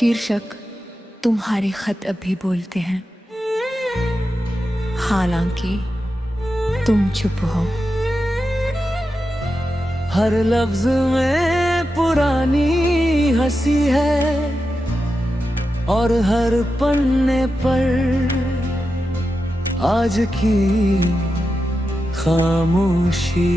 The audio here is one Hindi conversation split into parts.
शीर्षक तुम्हारे खत अभी बोलते हैं, हालांकि तुम चुप हो। हर लफ्ज में पुरानी हंसी है और हर पन्ने पर आज की खामोशी।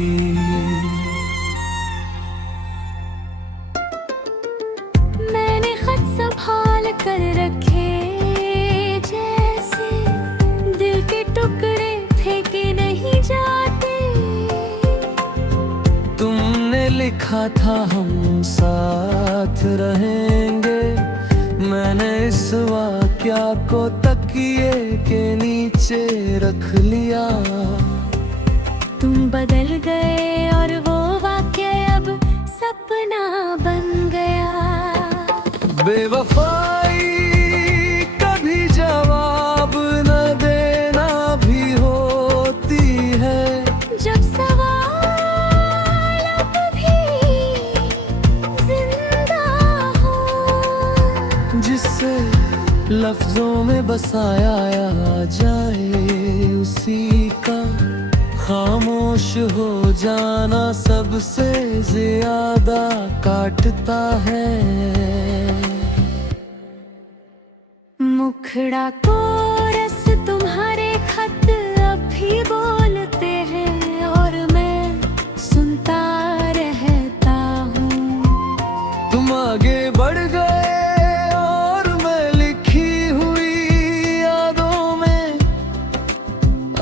मैंने खत संभाल कर रखे, जैसे दिल के टुकड़े फेंके नहीं जाते। तुमने लिखा था हम साथ रहेंगे, मैंने इस वाक्या को तकिए के नीचे रख लिया। तुम बदल गए और वो वाक्य अब सपना बन गया। बेवफाई कभी जवाब न देना भी होती है, जब सवाल अब भी जिंदा हो। जिससे लफ्जों में बसाया जाए उसी का खामोश हो जाना सबसे ज्यादा काटता है। मुखड़ा को रस तुम्हारे खत अभी बोलते हैं और मैं सुनता रहता हूँ। तुम आगे बढ़ गए और मैं लिखी हुई यादों में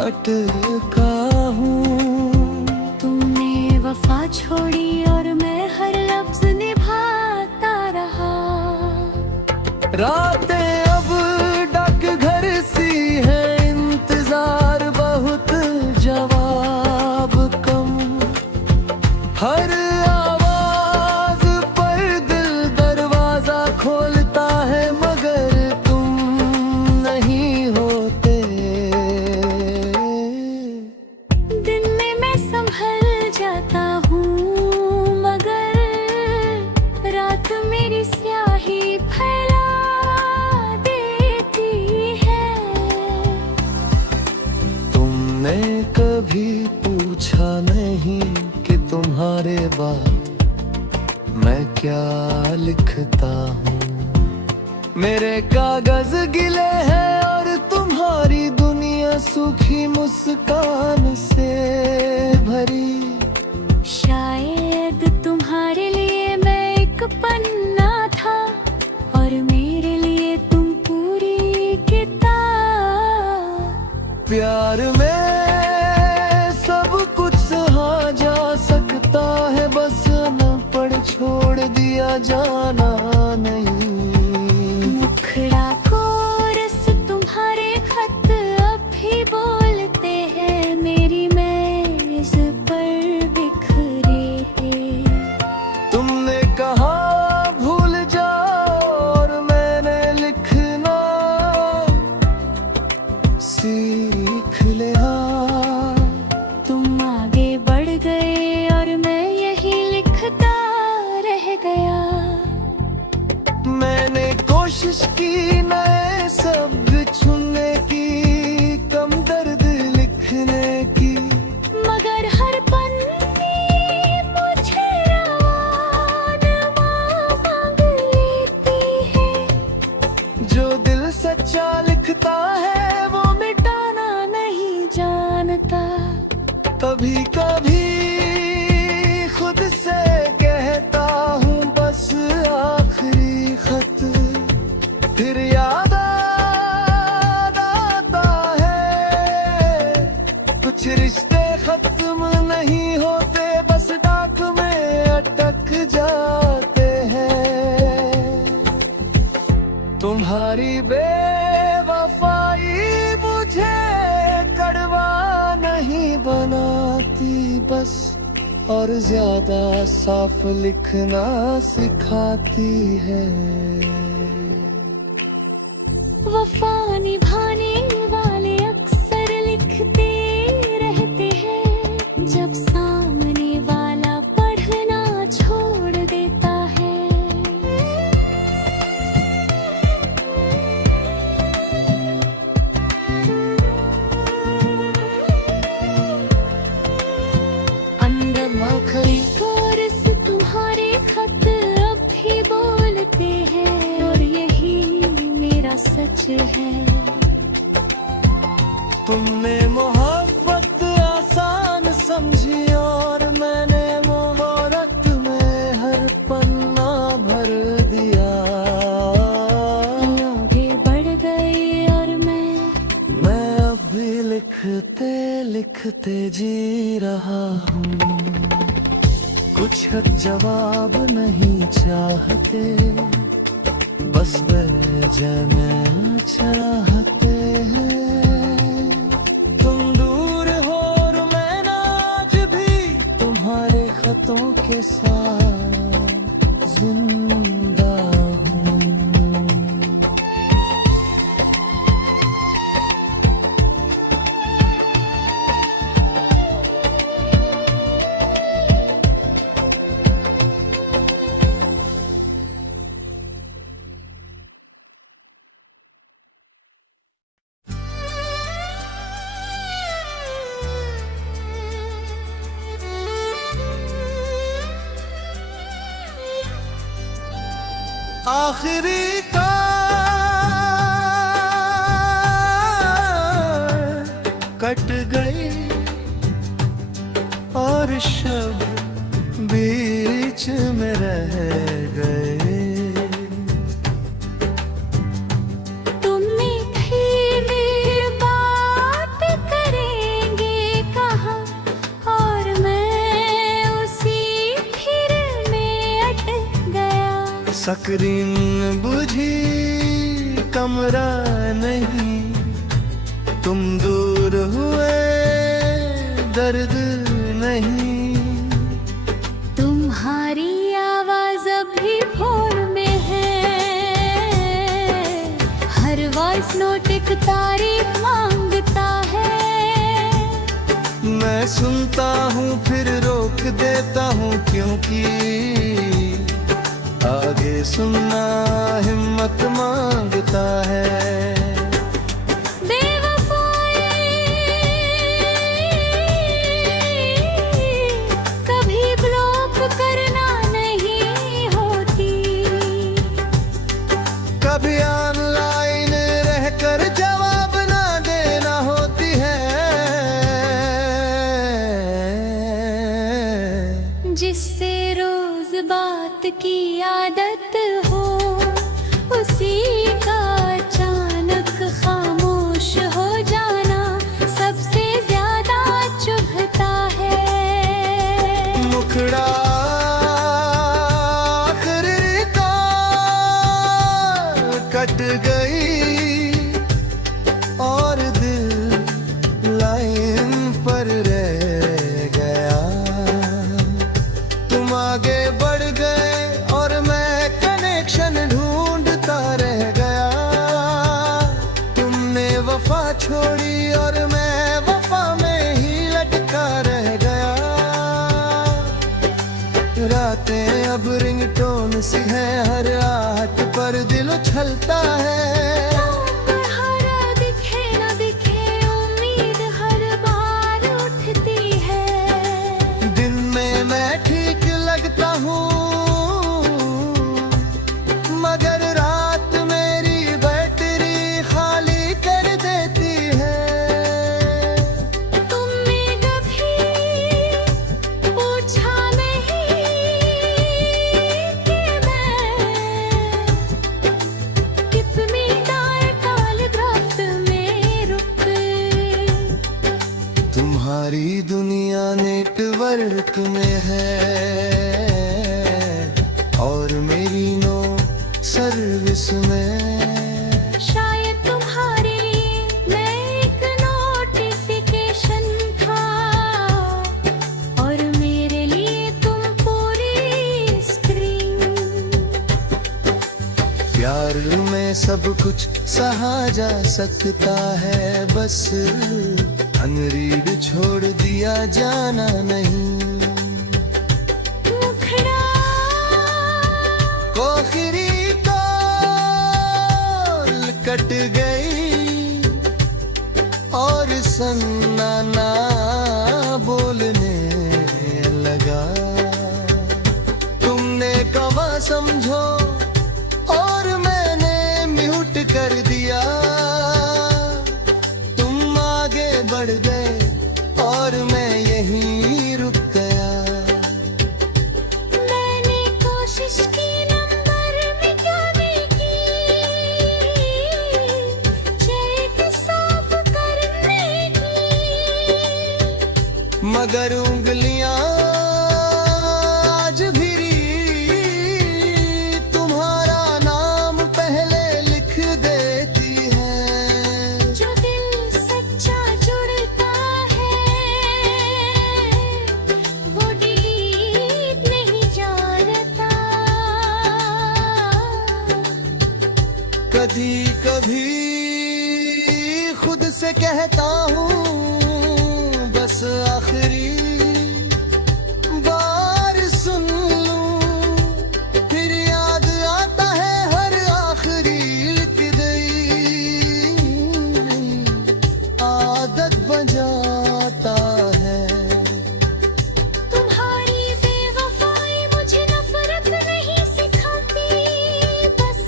अटका हूँ। तुमने वफा छोड़ी और मैं हर लफ्ज निभाता रहा। रातें अब डाकघर सी है, इंतजार बहुत जवाब कम। हर आवाज पर दिल दरवाजा खोलता है, मगर तुम नहीं होते। दिन में मैं संभल जाता हूँ, मगर रात मेरी स्याही फैला देती है। तुमने कभी पूछा नहीं कि तुम्हारे बाद मैं क्या लिखता हूँ। मेरे कागज गिले हैं और तुम्हारी दुनिया सूखी मुस्कान से भरी। शायद तुम्हारे लिए मैं एक पन्ना था और मेरे लिए तुम पूरी किताब। प्यार में सब कुछ सहा जा सकता है, बस न पढ़ छोड़ दिया जाना नहीं। मुखड़ा को रस तुम्हारे खत अभी बोलते हैं, मेरी मेज पर बिखरे हैं। तुमने कहा भूल जाओ और मैंने लिखना सीख लिया। तुम आगे बढ़ गए और मैं यही लिखता रह गया। मैंने कोशिश की नए शब्द चुनने की, कम दर्द लिखने की, मगर हर पन्नी मुझे रवाना मांग लेती है। जो दिल सच्चा लिखता है वो मिटाना नहीं जानता। कभी कभी खुद से कहता हूँ बस आखिरी खत, फिर याद आता है कुछ रिश्ते खत्म नहीं होते, बस डाक में अटक जाते हैं। तुम्हारी बेवफाई मुझे कड़वा नहीं बनाती बस, और ज्यादा साफ लिखना सिखाती है। वफा निभाने वाले अक्सर लिखते रहते हैं, जब सामने वाला पढ़ना छोड़ देता है। तुमने मोहब्बत आसान समझी और मैंने मोहब्बत में हर पन्ना भर दिया। आगे बढ़ गई और मैं अब भी लिखते लिखते जी रहा हूँ। कुछ जवाब नहीं चाहते, बस बेजाना चाहते हैं। तुम दूर हो और मैं ना आज भी तुम्हारे खतों के साथ जिंदा हूँ। आखिरी तार कट गई और शब बीच में रह गए। तुम मीठी मेरी बात करेंगे कहाँ, और मैं उसी फिर में अटक गया। स्क्रीन बुझी कमरा नहीं, तुम दूर हुए दर्द नहीं। तुम्हारी आवाज अभी फोन में है, हर वॉइस नोट एक तारीफ मांगता है। मैं सुनता हूँ फिर रोक देता हूँ, क्योंकि आगे सुनना हिम्मत मांगता है। कभी ब्लॉक करना नहीं होती, कभी ऑनलाइन रहकर जवाब ना देना होती है। जिससे रोज बात की आदत हो, उसी का अचानक खामोश हो जाना सबसे ज्यादा चुभता है। मुखड़ा आखिरी तार कट गई और दिल लाइन पर रह गया। तुम आगे बढ़ गए और मैं कनेक्शन ढूंढता रह गया। तुमने वफा छोड़ी और मैं वफा में ही लटका रह गया। रातें अब रिंगटोन सी है, हर आहट पर दिल उछलता है। तुम्हारा दिखे न दिखे उम्मीद हर बार उठती है। दिन में मैं ठीक लगता हूँ, मगर रात मेरी बैटरी खाली कर देती है। तुमने कभी पूछा नहीं कि मैं कितनी टाल रात में रुक। तुम्हारी दुनिया नेटवर्क में है और मेरी नो सर्विस में। शायद तुम्हारे लिए मैं एक नोटिफिकेशन था, और मेरे लिए तुम पूरी स्क्रीन। प्यार में सब कुछ सहा जा सकता है, बस अनरीड छोड़ दिया जाना नहीं। मुखड़ा आखिरी कॉल कट गई और सन्ना ना बोलने लगा। तुमने कहा समझो और मैंने म्यूट कर दिया। तुम आगे बढ़ गए और मैं यहीं रुक गया। मैंने कोशिश की नंबर मिटाने की, चेक साफ करने की, मगर उंगलियां आज भी तुम्हारा नाम पहले लिख देती है। जो दिल सच्चा जुड़ता है वो डिलीट नहीं जाता। कभी कभी खुद से कहता हूँ बस आखिरी बार सुन लूं, फिर याद आता है हर आखिरी लिख गई आदत बन जाता है। तुम्हारी बेवफाई मुझे नफरत नहीं सिखाती, बस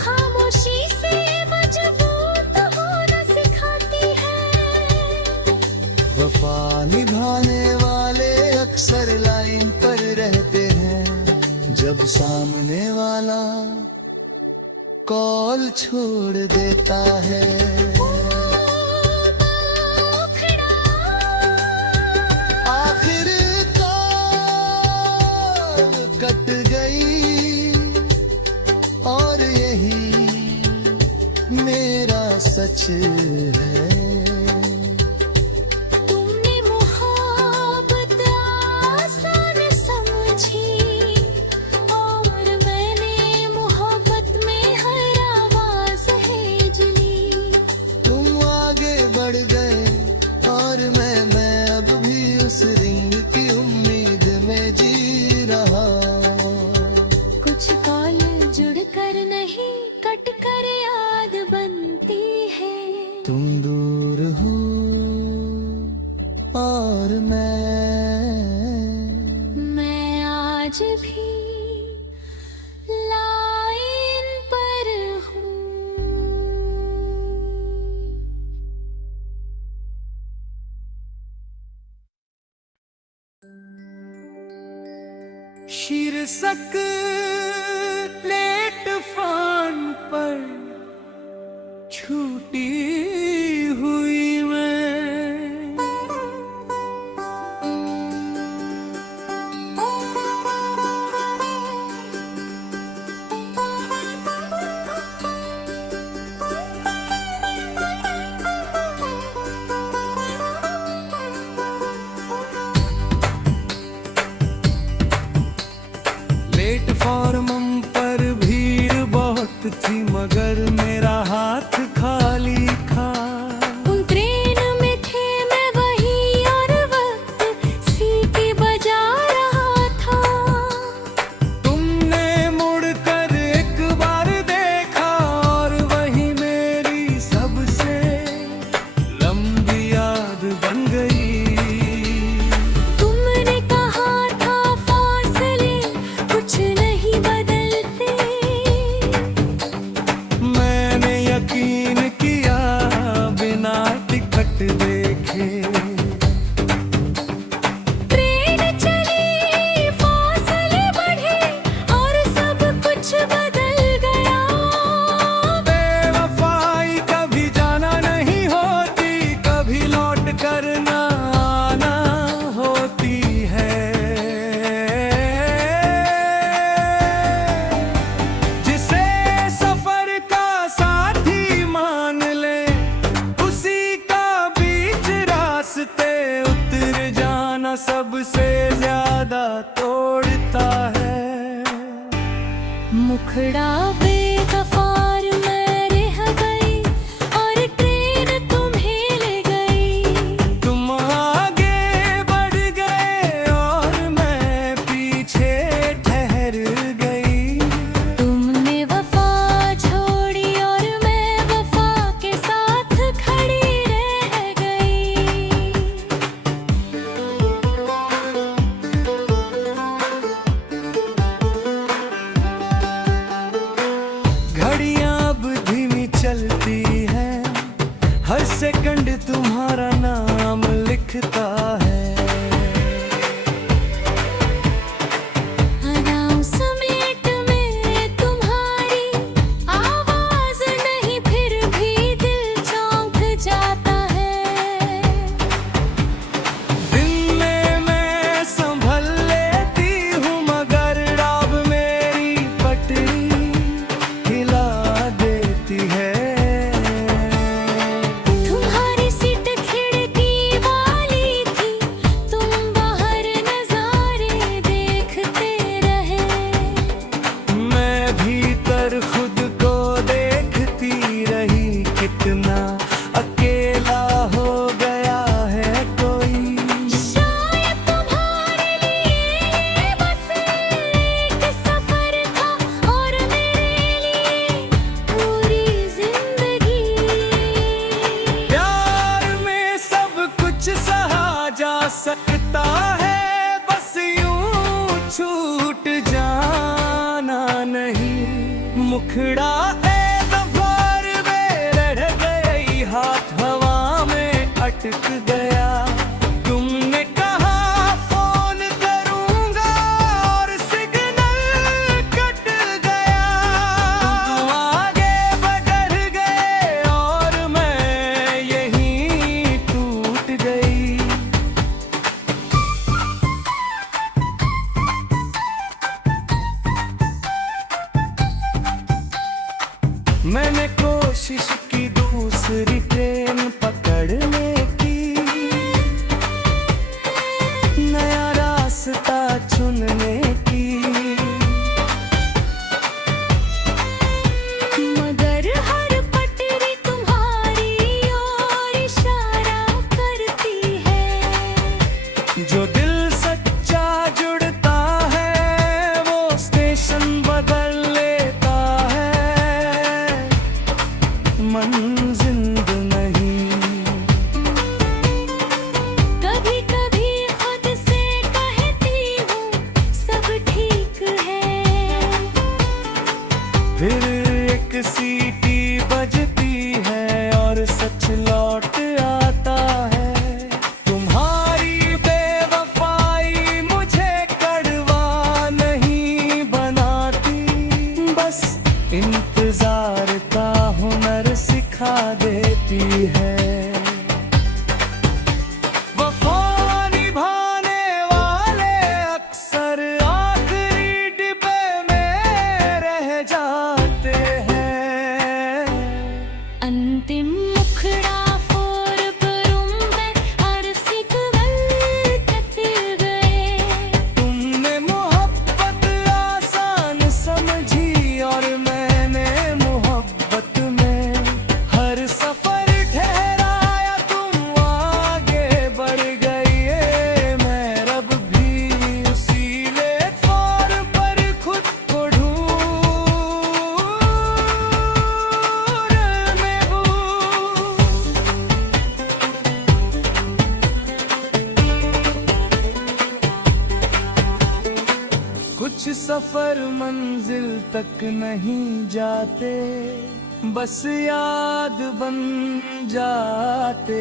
खामोशी से मजबूत होना सिखाती है। वफा निभाने वाले अक्सर लाइन पर रहते हैं, जब सामने वाला कॉल छोड़ देता है। आखिर कॉल कट गई और यही मेरा सच है। तुमने मोहब्बत आसान समझी और मैंने मोहब्बत में हर आवाज हेज ली। तुम आगे बढ़ गए और मैं अब भी उस रिंग की उम्मीद में जी रहा। कुछ कॉल जुड़कर नहीं कट कर याद बनती है। तुम दूर हो और मैं आज भी लाइन पर हूँ। शीर्षक प्लेटफॉर्म पर छूटी हुई मैं, प्लेटफॉर्म पर भीड़ बहुत थी मगर मेरा हाथ खाली था। उन ट्रेन में थे मैं वही और वक्त सीटी बजा रहा था। तुमने मुड़कर एक बार देखा और वही मेरी सबसे लंबी याद बन गई। तुमने कहा था फासले कुछ नहीं बदलते, मैंने यकीन किया बिना टिकट देखे। ट्रेन चली फासले बढ़े और सब कुछ बदल गया। बेवफाई कभी जाना नहीं होती, कभी लौट कर ना आना होती है। जिसे सफर का साथी मान ले उसी का बीच रास्ते उतर जाना सबसे ज्यादा तोड़ता है। मुखड़ा बेकफार मैं रह गई और ट्रेन तुम्हें ले गई। तुम आगे बढ़ गए और मैं पीछे ठहर गई। तुमने वफा छोड़ी और मैं वफा के साथ खड़ी रह गई। तुम्हारा नाम लिखता है। अनाउंसमेंट में तुम्हारी आवाज नहीं, फिर भी दिल चौंक जाता है। दिन में मैं संभल लेती हूँ मगर राब मेरी पटरी हिला देती है। तुम्हारी सीट खिड़की वाली थी, तुम बाहर नजारे देखते रहे। मैं भीतर खुद को देखती रही, कितना अकेला हो गया है कोई। शायद तुम्हारे लिए बस एक सफर था और मेरे लिए पूरी जिंदगी। प्यार में सब कुछ सहा जा सकता है, बस यूं छूट जाना नहीं। मुखड़ा ए दफार में रह गई, हाथ हवा में अटक गया। तुमने कहा फोन करूंगा और सिग्नल कट गया। तुम आगे बढ़ गए और मैं यहीं टूट गई। मैंने कोशिश की दूसरी ट्रेन पकड़ने की, नया रास्ता चुनने की। मगर हर पटरी तुम्हारी ओर इशारा करती है। जो दिल सच्चा जुड़ता है वो स्टेशन बदल लेता है, मंजिल नहीं। कभी कभी खुद से कहती हूँ सब ठीक है। फिर एक सीटी बजती है और सच लौट आता है। तुम्हारी बेवफाई मुझे कड़वा नहीं बनाती, बस इंतजार का हुनर सिखा देती है। वफा निभाने वाले अक्सर आखिरी डिब्बे में रह जाते हैं। अंतिम मुखड़ा फोर करूँ हर सिग्नल कट गए। तुमने मोहब्बत आसान समझी और मैंने मोहब्बत में हर सफर ठहराया। तुम आगे बढ़ गई, मैं रब भी उसी प्लेटफॉर्म पर खुद को ढूंढने हूँ। कुछ सफर मंजिल तक नहीं जाते, बस याद बन जाते